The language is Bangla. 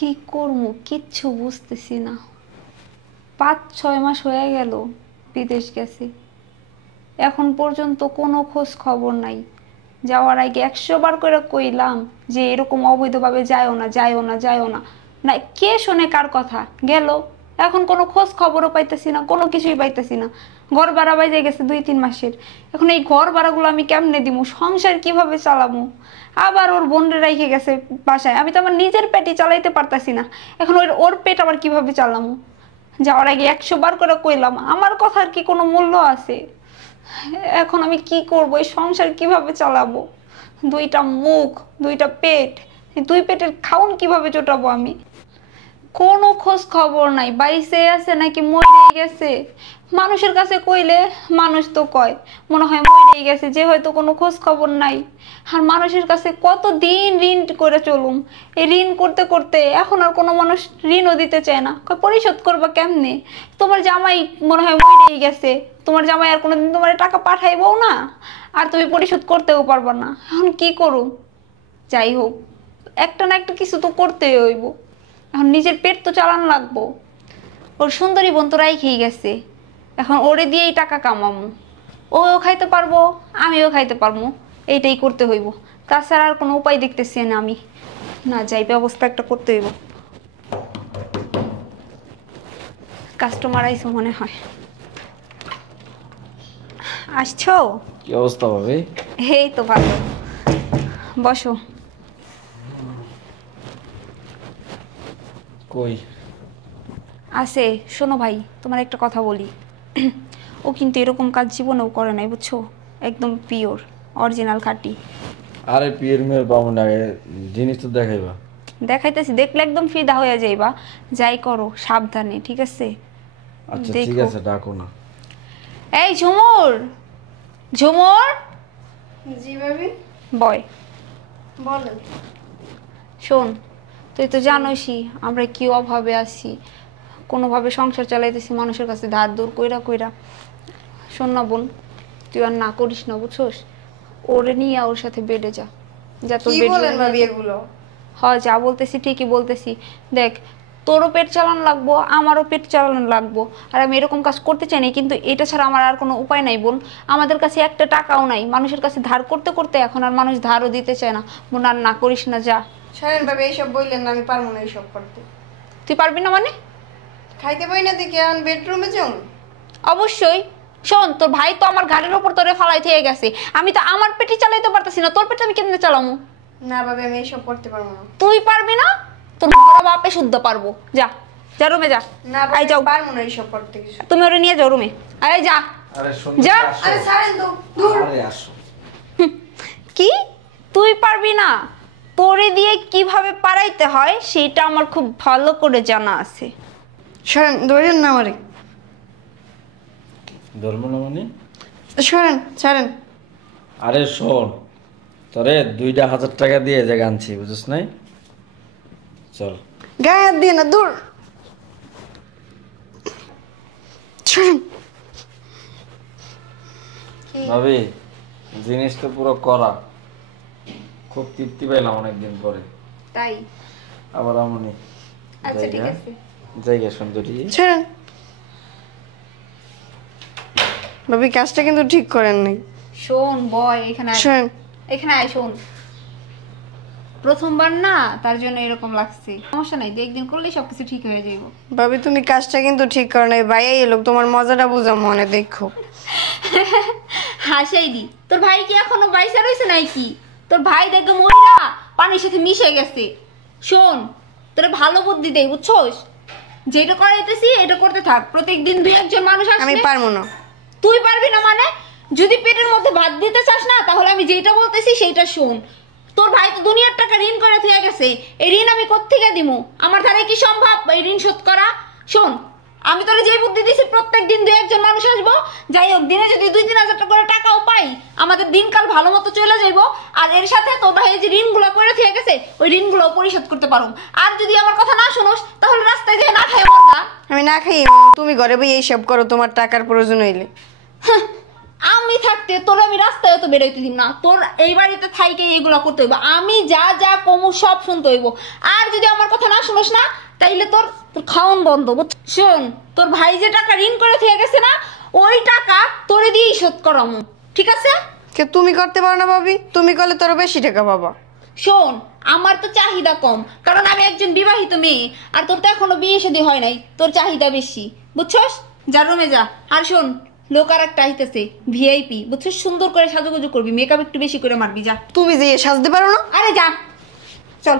কি করবো কিচ্ছু বুঝতেছি না। 5-6 মাস হয়ে গেল বিদেশ গেছি, এখন পর্যন্ত কোনো খোঁজ খবর নাই। যাওয়ার আগে 100 বার করে কইলাম যে এরকম অবৈধভাবে যাইও না যাইও না যাইও না, না কে শোনে কার কথা। গেল, এখন কোনো খোঁজ খবরও পাইতেছি না, কোনো কিছুই পাইতেছি না। ঘর ভাড়া বাইজে গেছে 2-3 মাসের। এখন এই ঘর ভাড়াগুলো আমি কেমনে দিব, সংসার কিভাবে চালাবো। আবার ওর বোনরে রেখে গেছে বাসায়, আমি তো আমার নিজের পেটই চালাইতে পারতাছি না, এখন ওর পেট আবার কিভাবে চালামু। যাওয়ার আগে 100 বার করে কইলাম, আমার কথার কি কোনো মূল্য আছে? এখন আমি কি করব, এই সংসার কিভাবে চালাবো? 2টা মুখ, 2টা পেট, এই 2 পেটের খাউন কিভাবে জোটাবো আমি? কোনো খোঁজ খবর নাই, বাইসে আছে নাকি মরে গেছে। মানুষের কাছে কইলে মানুষ তো কয় মনে হয় মরে গেছে, যে হয়তো কোনো খোঁজ খবর নাই। আর মানুষের কাছে কত দিন ঋণ করে চলুম, এই ঋণ করতে করতে এখন আর কোনো মানুষ ঋণও দিতে চায় না, পরিশোধ করবা কেমনে? তোমার জামাই মনে হয় মরেই গেছে, তোমার জামাই আর কোনোদিন তোমার টাকা পাঠাইবো না, আর তুমি পরিশোধ করতেও পারবা না। এখন কি করুম? যাই হোক, একটা না একটা কিছু তো করতেই হইব, এখন নিজের পেট তো চালান লাগবো। ওর সুন্দরী বোন তো রাইখেই গেছে, এখন ওরে দিয়েই টাকা কামামো, ও খাইতে পারবো আমিও খাইতে পারবো, এইটাই করতে হইব। তাছাড়া আর কোনো উপায় দেখতেছি না আমি, না যাই ব্যবস্থা একটা করতে হইব। কাস্টমার আইসো মনে হয়। আসছো? কি অবস্থা ভাবি? এই তো ভালো, বসো। কই আছে, শোনো ভাই, তোমার একটা কথা বলি। ও কিন্তু এরকম কাজ জীবনেও করে নাই, বুঝছো? একদম পিওর অরিজিনাল খাঁটি। আরে পিয়ের মেয়ের পাবো না, জিনিস তো দেখাইবা। দেখাইতেছি, দেখলে একদম ফিদা হয়ে যাইবা। যাই করো সাবধানে, ঠিক আছে? আচ্ছা ঠিক আছে, ডাকো না। এই ঝুমুর, ঝুমুর। জি ভাবি। বয়। বলেন। শোন, তুই তো জানোসই আমরা কি অভাবে আছি, কোনোভাবে সংসার চালাইতেছি মানুষের কাছে ধার দূর কইরা কইরা। শোন না বোন, তুই আর না করিস না, বুঝছোস? ওরে নিয়ে ওর সাথে বেডে যা, যা তোর কি বেড। বলেন ভাবি এগুলো? হয় যা বলতেছি ঠিকই বলতেছি। দেখ, তোরও পেট চালানো লাগবো, আমারও পেট চালানো লাগবো, আর আমি এরকম কাজ করতে চাই না, কিন্তু এটা ছাড়া আমার আর কোনো উপায় নাই বোন। আমাদের কাছে একটা টাকাও নাই, মানুষের কাছে ধার করতে করতে এখন আর মানুষ ধারও দিতে চায় না। বোন আর না করিস না, যা। শোনেন ভাবি, এইসব বললেন না, আমি পারবো না এইসব করতে। তুই পারবি না মানে? খাইতে পাই না দেখে এখন বেডরুমে যাও। অবশ্যই। শোন, তোর ভাই তো আমার ঘাড়ের ওপর তোরে ফালাই থেকে গেছে, আমি তো আমার পেটই চালাইতে পারতেছি না, তোর পেটে আমি কেমনে চালামু? না ভাবি, আমি এইসব করতে পারবো না। তুই পারবি না? তোর বড় বাপে শুদ্ধ পারবো। যা, যা রুমে যা। না আই ভাবি, যাও, পারবো না এইসব করতে কিছু। তুমি ওরে নিয়ে যাও রুমে। আয় যা। আরে শোন, যা। আরে ছাড়েন তো, দূর। আরে আসো। কি? তুই পারবি না? তোরে দিয়ে কিভাবে পারাইতে হয় সেটা আমার খুব ভালো করে জানা আছে। সরেন, ধরেন না আমারে। ধর্ম না মানে? সরেন, ছাড়েন। আরে শোন, তোরে 2,000 টাকা দিয়ে জায়গা আনছি, বুঝছিস নাই? চল। গায়ে হাত দিয়ে না, দূর। সরেন। ভাবি, জিনিস তো পুরো করা, খুব তৃপ্তি পেলাম অনেকদিন পরে। তাই? আবার আমনি আচ্ছা ঠিক আছে। জায়গা সুন্দরী। সরেন। ভাবি, কাজটা কিন্তু ঠিক করেন নাই। শোন বয়, এখানে আয়। সরেন। এখানে আয়, শোন। প্রথমবার না, তার জন্য এরকম লাগছে, সমস্যা নাই, দু একদিন করলেই সবকিছু ঠিক হয়ে যাইব। ভাবি, তুমি কাজটা কিন্তু ঠিক করো নাই। ভাইয়া এলো, তোমার মজাটা বুঝা মনে, দেখো। হাসাই দি, তোর ভাই কি এখনো বাইসা রয়েছে নাকি? তোর ভাই দেখে মহিলা পানির সাথে মিশে গেছে। শোন, তোর ভালো বুদ্ধি দেই, বুঝছোস? যেটা করাইতেছি এটা করতে থাক, প্রত্যেকদিন 2-1 মানুষ আসবে। আমি পারবো না। তুই পারবি না মানে? যদি পেটের মধ্যে ভাত দিতে চাস না, তাহলে আমি যেটা বলতেছি সেইটা শোন। তোর ভাই তো দুনিয়ার টাকা ঋণ করে থেকে গেছে, এই ঋণ আমি কোত্থেকে দিমু? আমার দ্বারা কি সম্ভব এই ঋণ শোধ করা? শোন, আমি তোরে যে বুদ্ধি দিছি, প্রত্যেকদিন 2-1 মানুষ আসবো, যাই হোক দিনে যদি 2-3 হাজার টাকা করে টাকাও পাই, আমাদের দিনকাল ভালো মতো চলে যাইবো। আর এর সাথে তোর ভাই যে ঋণগুলো করে থেকে গেছে, ওই ঋণগুলো পরিশোধ করতে পারো। আর যদি আমার কথা না শুনোস, তাহলে রাস্তায় গিয়ে না খাই মরবা। আমি না খাই, তুমি ঘরে বই এইসব করো, তোমার টাকার প্রয়োজন হইলে। আমি থাকতে তোর আমি রাস্তায় তো বেরোইতে দিব না, তোর এই বাড়িতে থাইকে এইগুলো করতে হইব, আমি যা যা কমু সব শুনতে হইব। আর যদি আমার কথা না শুনোস না তাইলে তোর তোর খাওন বন্ধ। শোন, তোর ভাই যে টাকা ঋণ করে থেকে গেছে না, ওই টাকা তোরে দিয়েই শোধ করামু, ঠিক আছে? কে তুমি করতে পারো না ভাবি? তুমি করলে তোর বেশি টাকা পাবা। শোন, আমার তো চাহিদা কম, কারণ আমি একজন বিবাহিত মেয়ে, আর তোর তো এখনো বিয়ে শাদী হয় নাই, তোর চাহিদা বেশি, বুঝছস? যা রুমে যা। আর শোন, লোক আর একটা আইতেছে ভিআইপি, বুঝছস? সুন্দর করে সাজুগুজু করবি, মেকআপ একটু বেশি করে মারবি, যা। তুমি যে সাজতে পারো না? আরে যা, চল।